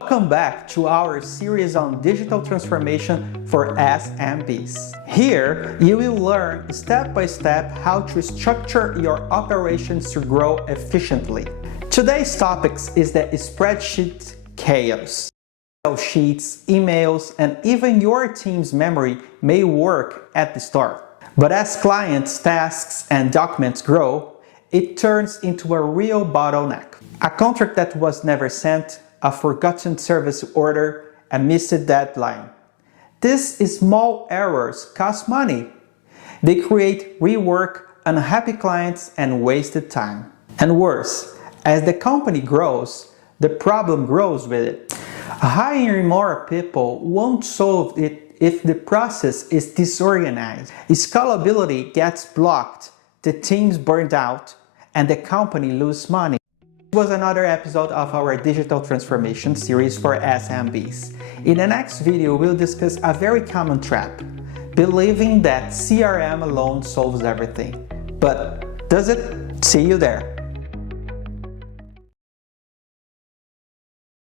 Welcome back to our series on digital transformation for SMBs. Here, you will learn step by step how to structure your operations to grow efficiently. Today's topic is the spreadsheet chaos. Sheets, emails, and even your team's memory may work at the start. But as clients, tasks, and documents grow, it turns into a real bottleneck. A contract that was never sent, a forgotten service order, a missed deadline. These small errors cost money. They create rework, unhappy clients, and wasted time. And worse, as the company grows, the problem grows with it. Hiring more people won't solve it if the process is disorganized. Scalability gets blocked, the team's burned out, and the company loses money. This was another episode of our digital transformation series for SMBs. In the next video, we'll discuss a very common trap, believing that CRM alone solves everything. But does it? See you there.